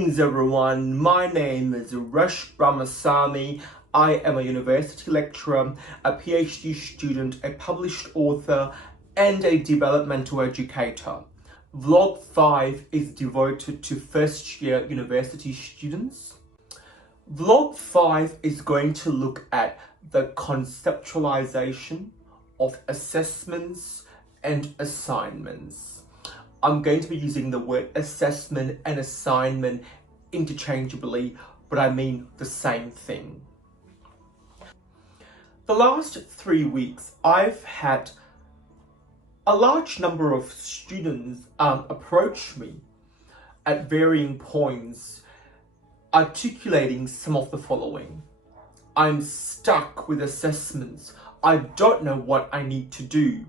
Greetings everyone, my name is Resh Ramasamy. I am a university lecturer, a PhD student, a published author, and a developmental educator. Vlog 5 is devoted to first year university students. Vlog 5 is going to look at the conceptualization of assessments and assignments. I'm going to be using the word assessment and assignment interchangeably, but I mean the same thing. The last 3 weeks, I've had a large number of students approach me at varying points, articulating some of the following. I'm stuck with assessments. I don't know what I need to do.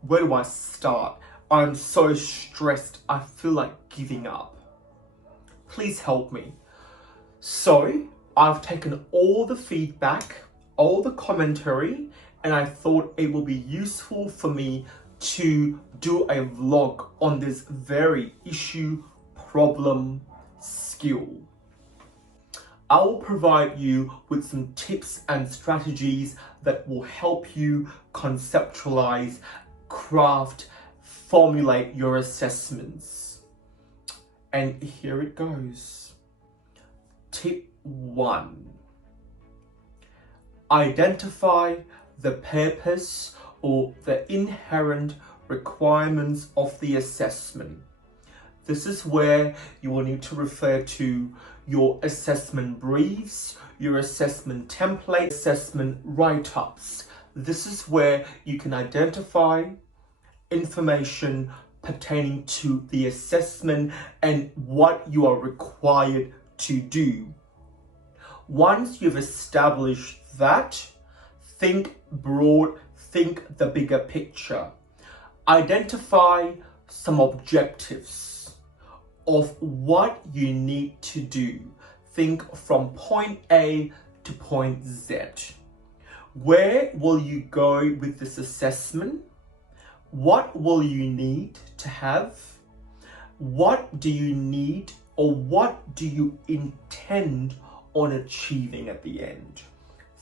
Where do I start? I'm so stressed, I feel like giving up. Please help me. So I've taken all the feedback, all the commentary, and I thought it will be useful for me to do a vlog on this very issue, problem, skill. I will provide you with some tips and strategies that will help you conceptualize, craft, formulate your assessments. And here it goes. Tip 1. Identify the purpose or the inherent requirements of the assessment. This is where you will need to refer to your assessment briefs, your assessment template, assessment write-ups. This is where you can identify information pertaining to the assessment and what you are required to do. Once you've established that, think broad, think the bigger picture. Identify some objectives of what you need to do. Think from point A to point Z. Where will you go with this assessment? What will you need to have? What do you need, or what do you intend on achieving at the end?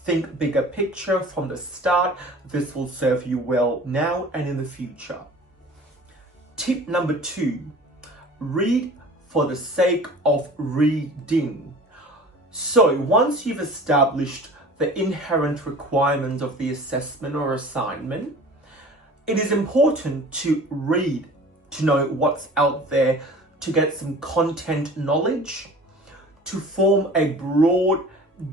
Think bigger picture from the start. This will serve you well now and in the future. Tip number 2, read for the sake of reading. So once you've established the inherent requirements of the assessment or assignment, it is important to read, to know what's out there, to get some content knowledge, to form a broad,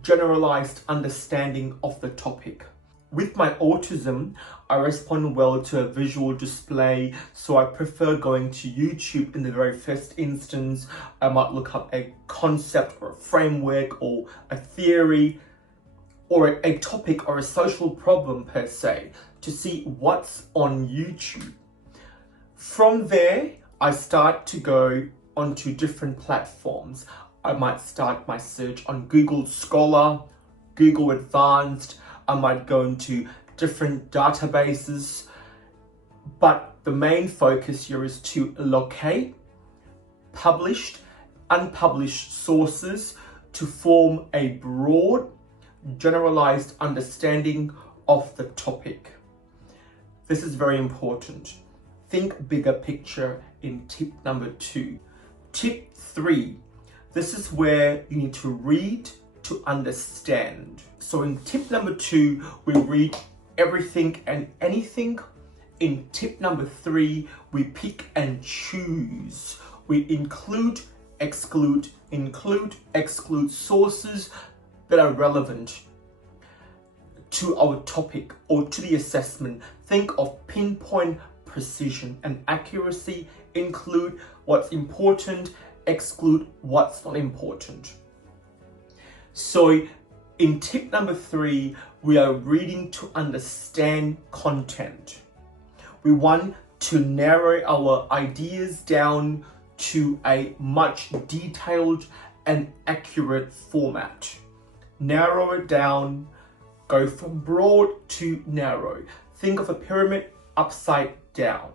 generalized understanding of the topic. With my autism, I respond well to a visual display, so I prefer going to YouTube in the very first instance. I might look up a concept or a framework or a theory or a topic or a social problem per se, to see what's on YouTube. From there, I start to go onto different platforms. I might start my search on Google Scholar, Google Advanced. I might go into different databases, but the main focus here is to locate published, unpublished sources to form a broad, generalized understanding of the topic. This is very important. Think bigger picture in tip number 2. Tip 3. This is where you need to read to understand. So in tip number 2, we read everything and anything. In tip number 3, we pick and choose. We include, exclude sources that are relevant to our topic or to the assessment. Think of pinpoint precision and accuracy. Include what's important, exclude what's not important. So in tip number 3, we are reading to understand content. We want to narrow our ideas down to a much detailed and accurate format. Narrow it down, go from broad to narrow. Think of a pyramid upside down.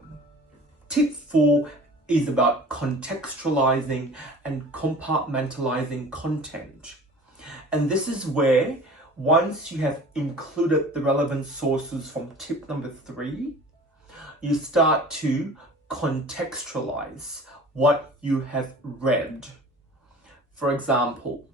Tip 4, is about contextualizing and compartmentalizing content. And this is where, once you have included the relevant sources from tip number 3, you start to contextualize what you have read. For example,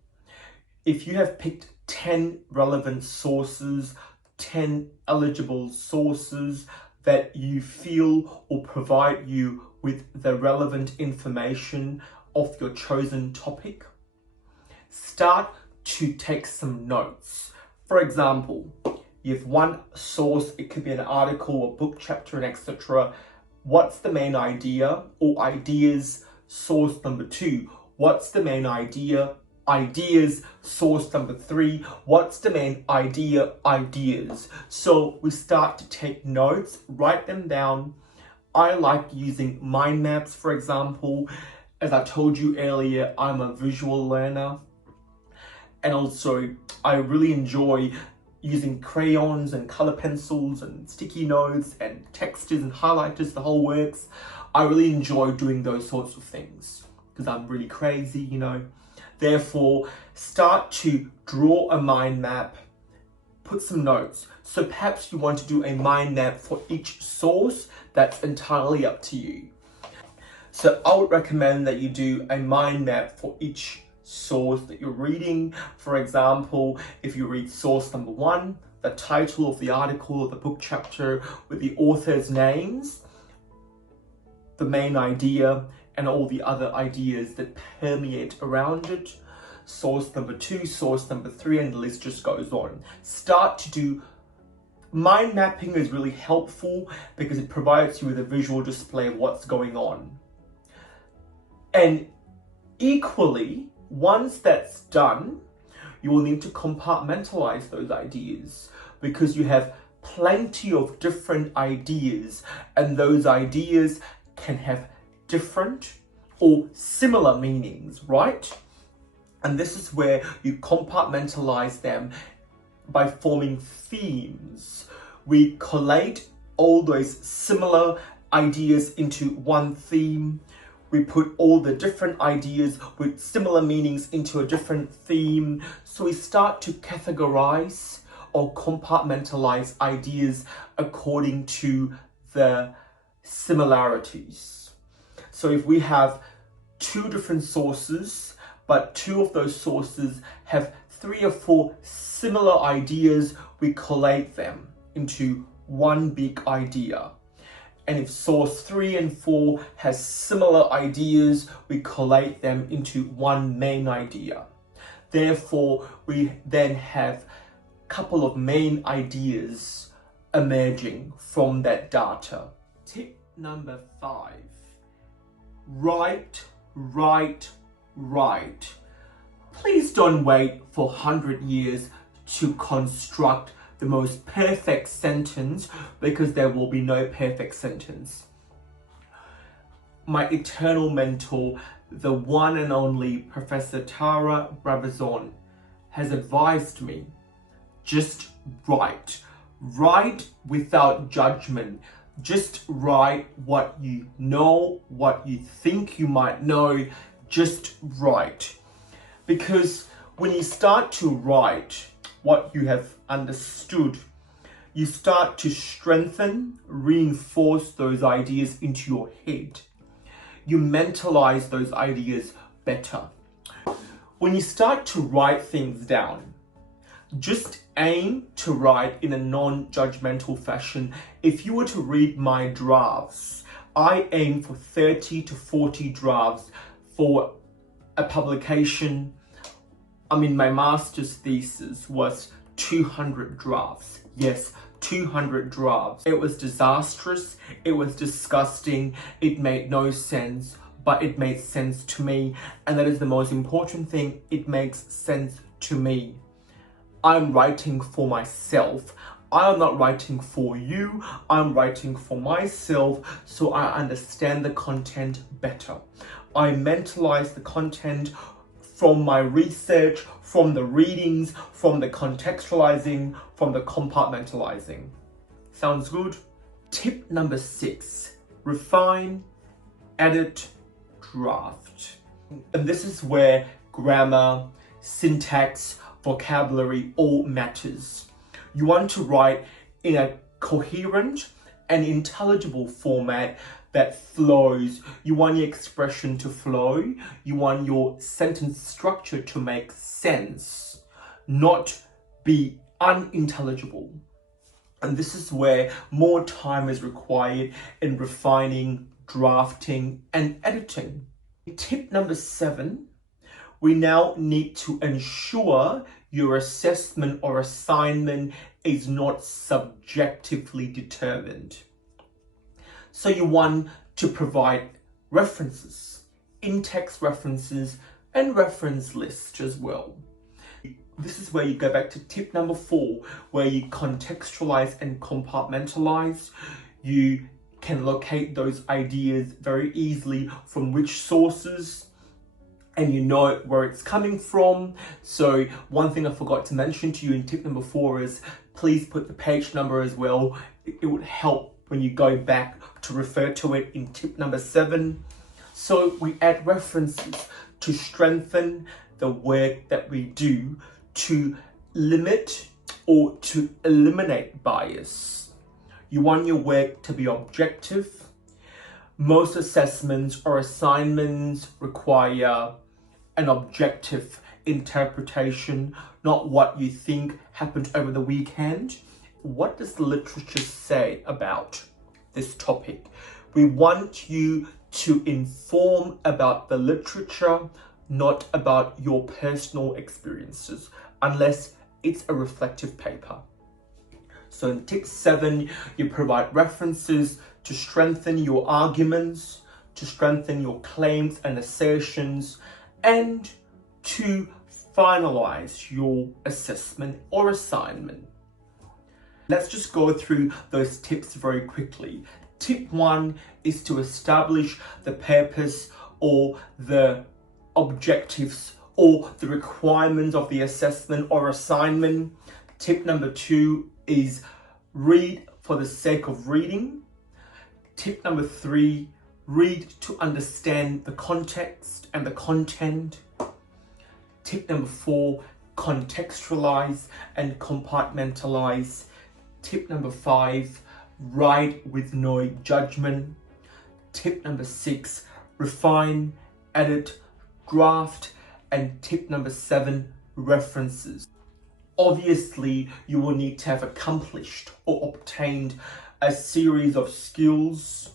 if you have picked 10 relevant sources, 10 eligible sources that you feel will provide you with the relevant information of your chosen topic, start to take some notes. For example, you have one source, it could be an article, a book chapter, and etc. What's the main idea or ideas? Source number 2. What's the main idea? Ideas. Source number 3. What's the main idea? Ideas. So we start to take notes, write them down. I like using mind maps, for example. As I told you earlier, I'm a visual learner. And also, I really enjoy using crayons and color pencils and sticky notes and textures and highlighters, the whole works. I really enjoy doing those sorts of things because I'm really crazy, you know. Therefore, start to draw a mind map, put some notes. So perhaps you want to do a mind map for each source. That's entirely up to you. So I would recommend that you do a mind map for each source that you're reading. For example, if you read source number 1, the title of the article or the book chapter with the author's names, the main idea, and all the other ideas that permeate around it. Source number 2, source number 3, and the list just goes on. Start to do mind mapping is really helpful because it provides you with a visual display of what's going on. And equally, once that's done, you will need to compartmentalize those ideas because you have plenty of different ideas, and those ideas can have different or similar meanings, right? And this is where you compartmentalize them by forming themes. We collate all those similar ideas into one theme. We put all the different ideas with similar meanings into a different theme. So we start to categorize or compartmentalize ideas according to the similarities. So if we have 2 different sources, but 2 of those sources have 3 or 4 similar ideas, we collate them into one big idea. And if source 3 and 4 has similar ideas, we collate them into one main idea. Therefore, we then have a couple of main ideas emerging from that data. Tip number 5. Write, write, write. Please don't wait for 100 years to construct the most perfect sentence, because there will be no perfect sentence. My eternal mentor, the one and only Professor Tara Brabazon, has advised me, just write. Write without judgment. Just write what you know, what you think you might know. Just write. Because when you start to write what you have understood, you start to strengthen, reinforce those ideas into your head. You mentalize those ideas better. When you start to write things down, just aim to write in a non-judgmental fashion. If you were to read my drafts, I aim for 30 to 40 drafts for a publication. I mean, my master's thesis was 200 drafts. Yes, 200 drafts. It was disastrous. It was disgusting. It made no sense, but it made sense to me. And that is the most important thing. It makes sense to me. I'm writing for myself. I'm not writing for you. I'm writing for myself so I understand the content better. I mentalize the content from my research, from the readings, from the contextualizing, from the compartmentalizing. Sounds good? Tip number 6, refine, edit, draft. And this is where grammar, syntax, vocabulary all matters. You want to write in a coherent and intelligible format that flows. You want your expression to flow. You want your sentence structure to make sense, not be unintelligible. And this is where more time is required in refining, drafting, and editing. Tip number 7, we now need to ensure your assessment or assignment is not subjectively determined. So you want to provide references, in-text references, and reference lists as well. This is where you go back to tip number 4, where you contextualize and compartmentalize. You can locate those ideas very easily from which sources, and you know where it's coming from. So one thing I forgot to mention to you in tip number 4 is please put the page number as well. It would help when you go back to refer to it in tip number 7. So we add references to strengthen the work that we do to limit or to eliminate bias. You want your work to be objective. Most assessments or assignments require an objective interpretation, not what you think happened over the weekend. What does the literature say about this topic? We want you to inform about the literature, not about your personal experiences, unless it's a reflective paper. So in tip 7, you provide references to strengthen your arguments, to strengthen your claims and assertions, and to finalize your assessment or assignment. Let's just go through those tips very quickly. Tip 1 is to establish the purpose or the objectives or the requirements of the assessment or assignment. Tip number 2 is read for the sake of reading. Tip number 3, read to understand the context and the content. Tip number 4, contextualize and compartmentalize. Tip number 5, write with no judgment. Tip number 6, refine, edit, draft. And tip number 7, references. Obviously, you will need to have accomplished or obtained a series of skills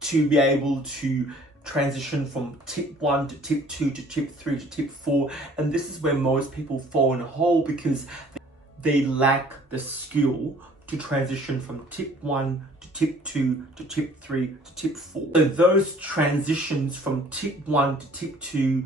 to be able to transition from tip 1 to tip 2 to tip 3 to tip 4. And this is where most people fall in a hole because they lack the skill to transition from tip 1 to tip 2 to tip 3 to tip 4. So those transitions from tip 1 to tip 2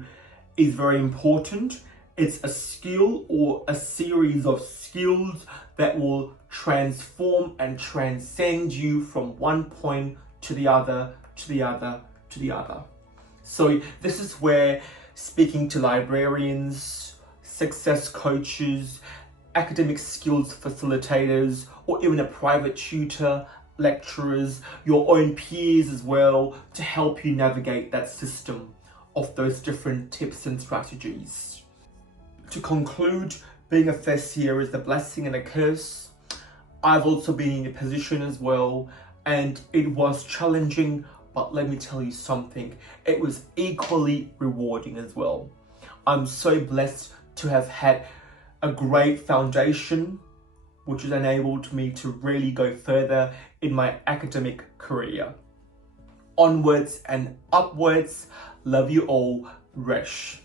is very important. It's a skill or a series of skills that will transform and transcend you from one point to the other, to the other, to the other. So this is where speaking to librarians, success coaches, academic skills facilitators, or even a private tutor, lecturers, your own peers as well, to help you navigate that system of those different tips and strategies. To conclude, being a first year is a blessing and a curse. I've also been in a position as well, and it was challenging, but let me tell you something, it was equally rewarding as well. I'm so blessed to have had a great foundation, which has enabled me to really go further in my academic career. Onwards and upwards. Love you all, Resh.